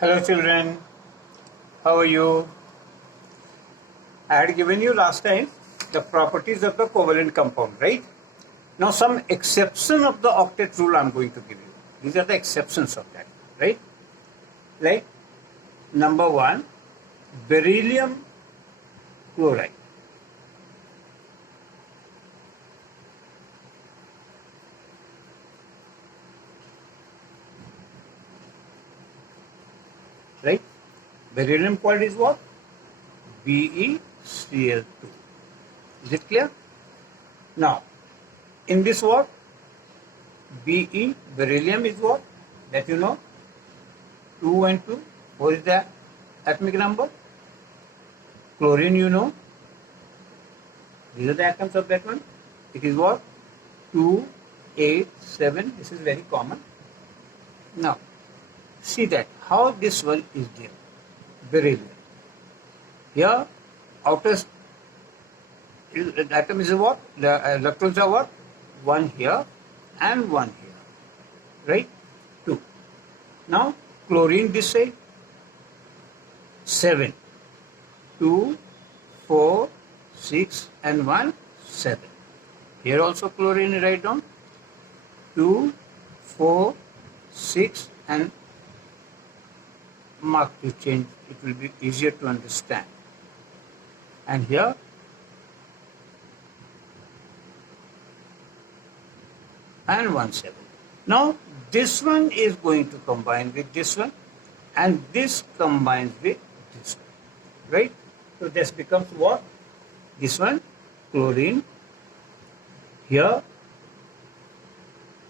Hello children, how are you? I had given you last time the properties of the covalent compound, right? Now some exception of the octet rule I'm going to give you. These are the exceptions of that, right? Like number one, beryllium chloride. Right? Beryllium chloride is what? BeCl2. Is it clear? Now, in this what? Be, beryllium is what? That you know? 2 and 2. What is the atomic number? Chlorine you know. These are the atoms of that one. It is what? 2, 8, 7. This is very common. Now, see that how this one is there. Beryllium. Here, outer the atom is what? The electrons are what? 1 here and 1 here. Right? 2. Now, chlorine this side. 7. 2, 4, 6 and 1, 7. Here also chlorine write down. 2, 4, 6 and mark to change. It will be easier to understand. And here and 1, 7. Now this one is going to combine with this one and this combines with this one. Right? So this becomes what? This one, chlorine. Here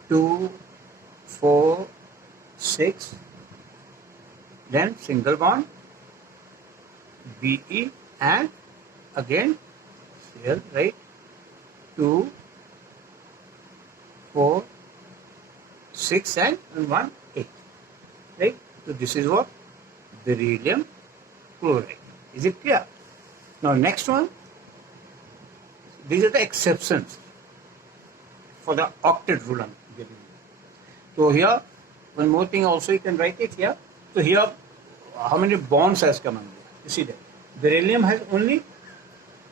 2, 4, 6. Then single bond, Be and again Cl, right? 2, 4, 6 and 1, 8. Right? So this is what? Beryllium chloride. Is it clear? Now next one, these are the exceptions for the octet rule I'm giving you. So here, one more thing also you can write it here. So here, how many bonds has come on there? You see that. Beryllium has only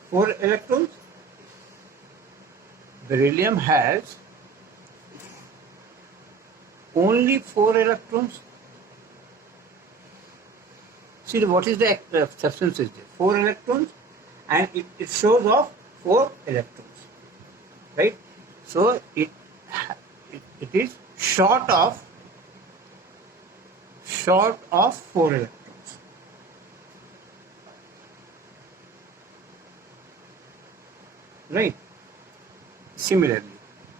4 electrons. Beryllium has only 4 electrons. See what is the substance is there? 4 electrons and it shows off 4 electrons. Right? So it is short of 4 electrons. Right? Similarly,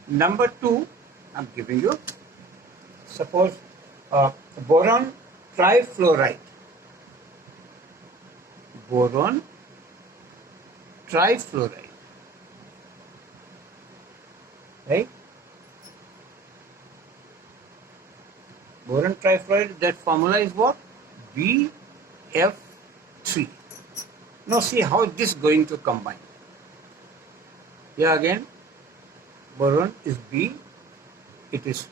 number 2, I'm giving you, suppose boron trifluoride. Boron trifluoride. Right? Boron trifluoride, that formula is what? BF3. Now see how this is going to combine. Here again, boron is B. It is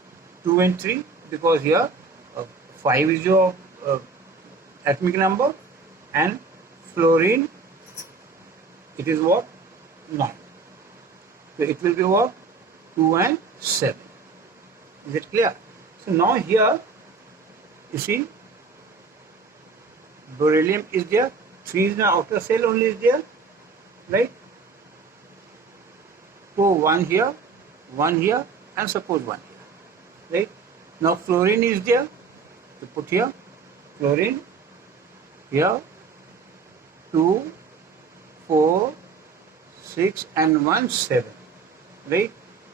2 and 3 because here 5 is your atomic number and fluorine, it is what? 9. So it will be what? 2 and 7. Is it clear? So now here, you see, beryllium is there, 3 is in the outer cell only is there, right? So 1 here, and suppose 1 here, right? Now fluorine is there, to put here, fluorine, here, 2, 4, 6 and 1, 7, right?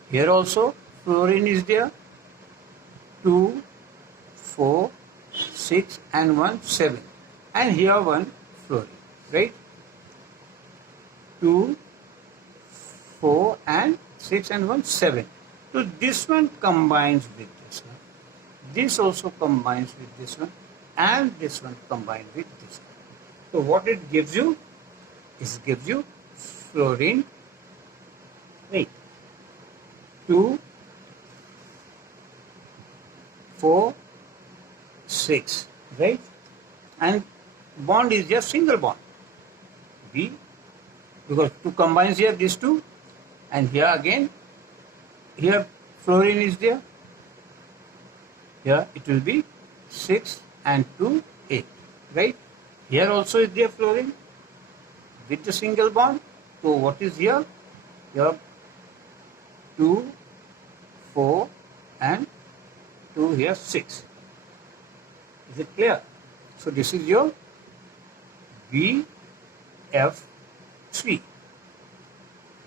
Here also fluorine is there, 2, 4, 6 and 1, 7. And here 1 fluorine, right? 2, 4 and 6 and 1, 7. So this one combines with this one. This also combines with this one. And this one combined with this one. So what it gives you? It gives you fluorine, right? 2, 4, 6, right? and bond is just single bond. B, because 2 combines here, these 2, and here again, here fluorine is there. Here it will be 6 and 2, 8, right? Here also is there fluorine with the single bond. So what is here? Here 2, 4 and 2 here 6. Is it clear? So this is your BF3.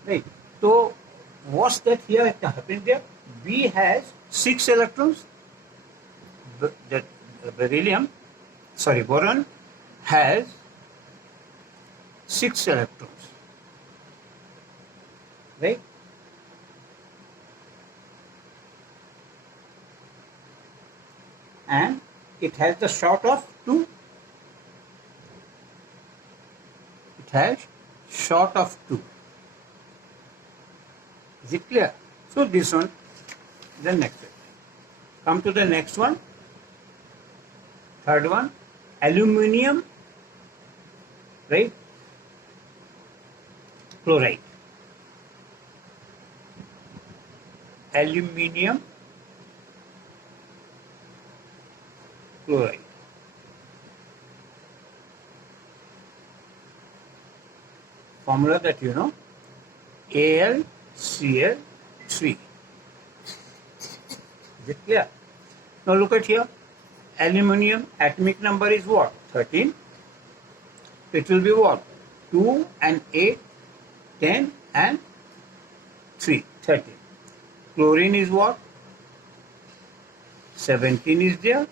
Right. So what's that here happening there? B has 6 electrons. That boron has 6 electrons. Right? And it has the short of 2. It has short of 2. Is it clear? So this one, the next one. Come to the next one. Third one, aluminium, right? Chloride. Aluminium chloride. Formula that you know, AlCl3. Is it clear? Now look at here. Aluminium atomic number is what? 13. It will be what? 2 and 8, 10 and 3, 13. Chlorine is what? 17 is there.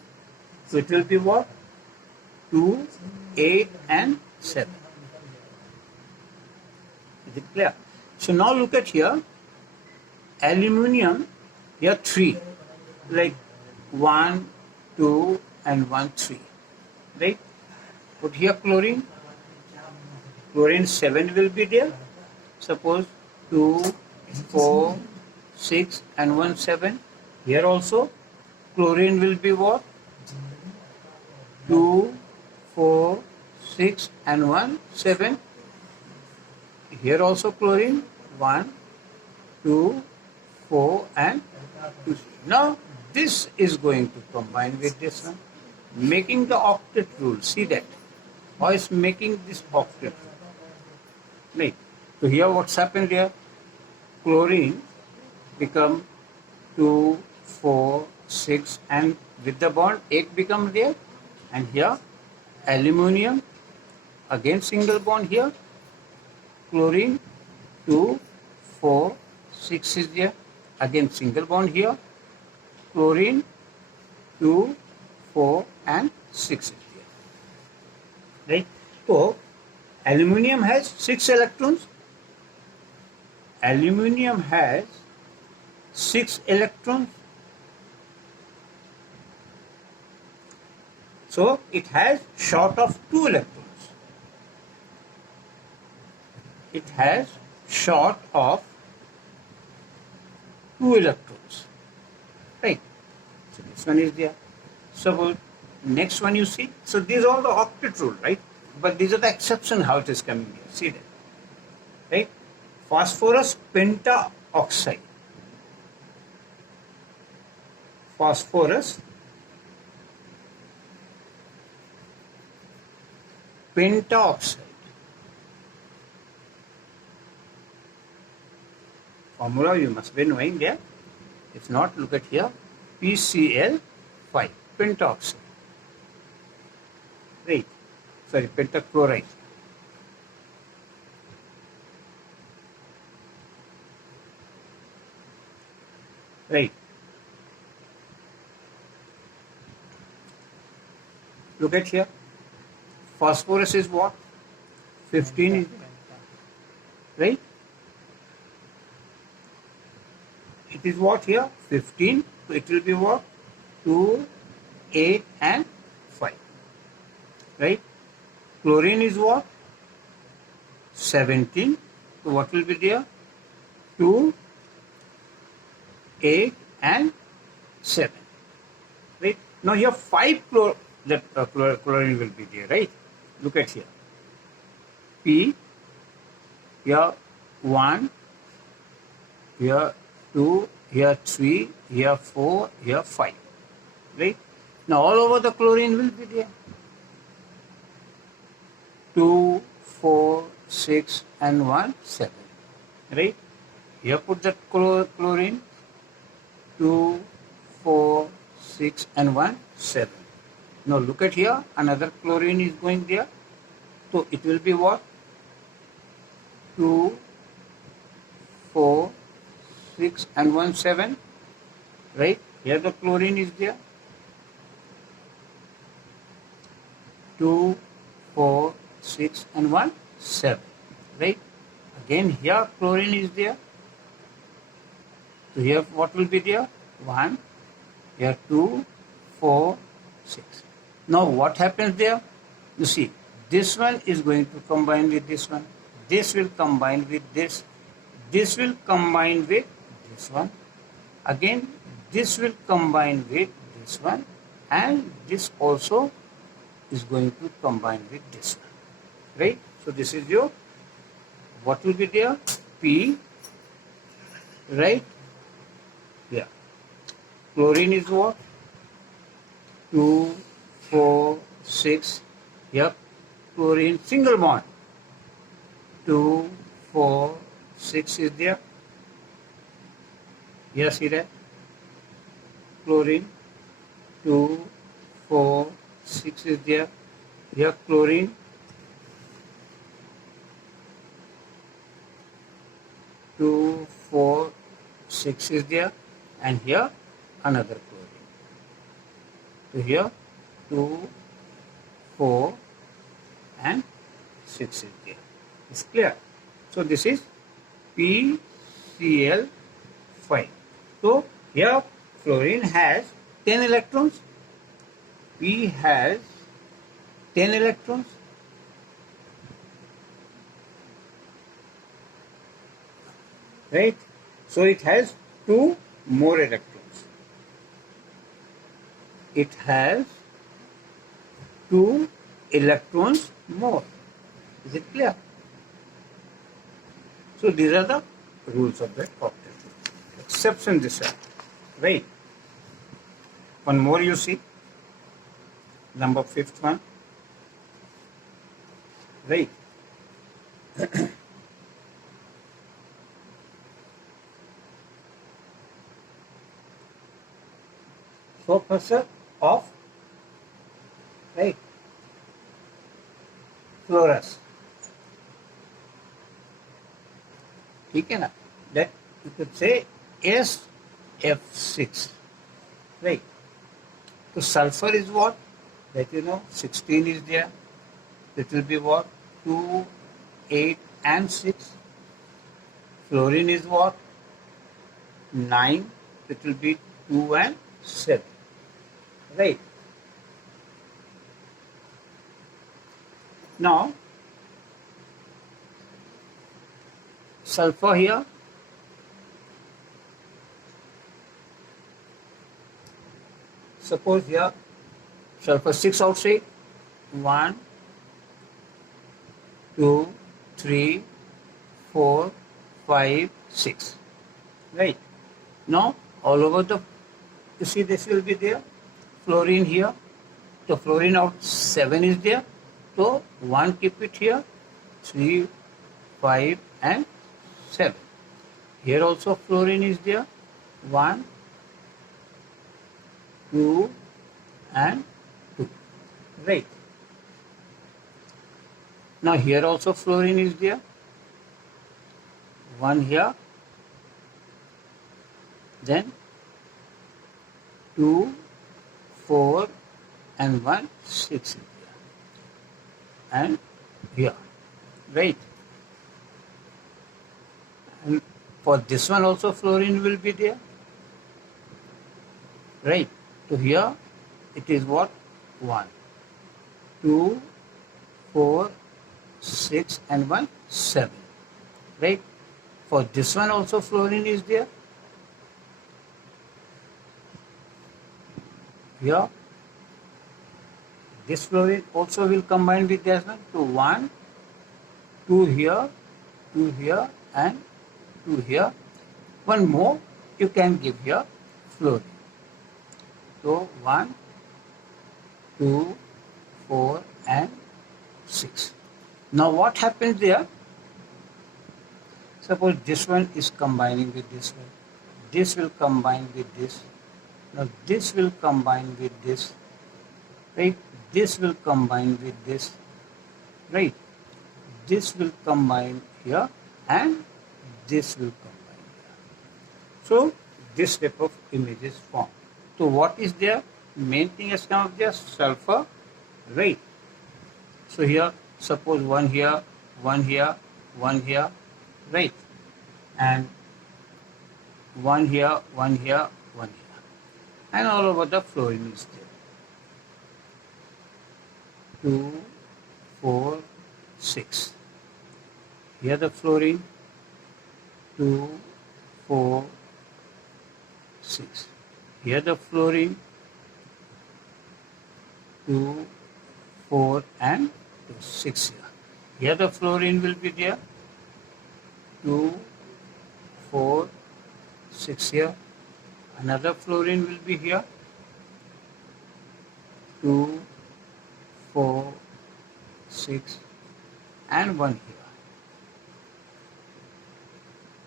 So it will be what? 2, 8 and 7. Is it clear? So now look at here. Aluminium, here 3. Like 1, 2 and 1, 3. Right? But here chlorine. Chlorine 7 will be there. Suppose 2, 4, 6 and 1, 7. Here also chlorine will be what? 2, 4, 6 and 1, 7. Here also chlorine 1, 2, 4 and 2. Now this is going to combine with this one, making the octet rule. See that? How is making this octet rule? Right. So here what's happened here? Chlorine become 2, 4, 6 and with the bond 8 become there. And here aluminium, again single bond here. Chlorine 2, 4, 6 is there. Again single bond here. Chlorine 2, 4 and 6 is there. Right? So aluminium has 6 electrons. Aluminium has 6 electrons. So it has short of 2 electrons. It has short of 2 electrons. Right? So this one is there. So next one you see. So these are all the octet rule, right? But these are the exception how it is coming here. See that? Right? Phosphorus pentaoxide. Phosphorus pentaoxide. Formula you must be knowing there. If not, look at here. PCl5, pentaoxide. Right. Sorry, pentachloride. Right. Look at here. Phosphorus is what? 15 is there. Right? It is what here? 15. So it will be what? 2, 8 and 5. Right? Chlorine is what? 17. So what will be there? 2, 8 and 7. Right? Now here 5 that chlorine will be there, right? Look at here. P, here 1, here 2, here 3, here 4, here 5, right? Now all over the chlorine will be there. 2, 4, 6 and 1, 7, right? Here put that chlorine, 2, 4, 6 and 1, 7. Now look at here, another chlorine is going there. So it will be what? 2, 4, 6 and 1, 7, right? Here the chlorine is there. 2, 4, 6 and 1, 7, right? Again here chlorine is there. So here what will be there? 1, here 2, 4, 6. Now what happens there? You see, this one is going to combine with this one. This will combine with this. This will combine with this one. Again, this will combine with this one. And this also is going to combine with this one. Right? So this is your, what will be there? P, right? Yeah. Chlorine is what? 2, 4, 6. Yep. Chlorine single bond. 2, 4, 6 is there. Yes, see that? Chlorine. 2, 4, 6 is there. Here chlorine. 2, 4, 6 is there. And here another chlorine. So here 2, 4 and 6 is there. It's clear. So this is PCl5. So here fluorine has 10 electrons. P has 10 electrons. Right? So it has 2 more electrons. It has 2 electrons more. Is it clear? So these are the rules of that cocktail. Exception this one. Right? One more you see. Number 5th one. Right? So pressure of, right, fluorus. ठीक है ना? That you could say SF6, right? So sulfur is what? That you know 16 is there. It will be what? 2, 8 and 6. Fluorine is what? 9. It will be 2 and 7. Right. Now, sulfur here, suppose here sulfur 6 outside, 1, 2, 3, 4, 5, 6. Right. Now, all over the, you see this will be there, fluorine here. So fluorine out 7 is there. So 1 keep it here, 3, 5 and 7. Here also fluorine is there, 1, 2 and 2. Right. Now here also fluorine is there, 1 here, then 2, 4 and 1, 6 is there. And here, right? And for this one also fluorine will be there, right? So here it is what? 1, 2, 4, 6 and 1, 7, right? For this one also fluorine is there. Here This fluorine also will combine with this one. So 1, 2 here, 2 here, and 2 here. One more you can give here fluorine. So 1, 2, 4, and 6. Now what happens there? Suppose this one is combining with this one. This will combine with this. Now this will combine with this. Right? This will combine with this. Right? This will combine here and this will combine here. So this type of image is formed. So what is there? Main thing is come of there sulfur. Right? So here suppose one here, one here, one here. Right? And one here, one here, one here. And all over the fluorine is there. 2, 4, 6. Here the fluorine, 2, 4, 6. Here the fluorine, 2, 4, and 6 here. Here the fluorine will be there, 2, 4, 6 here. Another fluorine will be here, 2, 4, 6, and 1 here.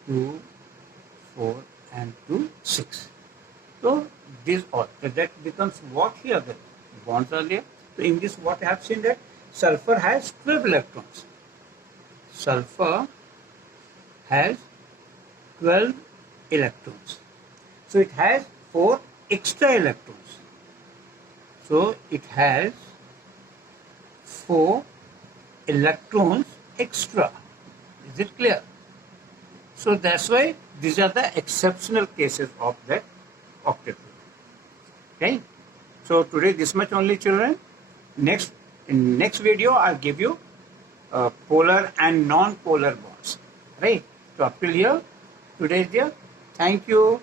2, 4, and 2, 6. So this all. So that becomes what here? The bonds are there. So in this what I have seen that sulfur has 12 electrons. Sulfur has 12 electrons. So it has 4 extra electrons. So it has 4 electrons extra. Is it clear? So that's why these are the exceptional cases of that octet. Okay. So today this much only, children. In next video I'll give you polar and non-polar bonds. Right. So up till here, today is there. Thank you.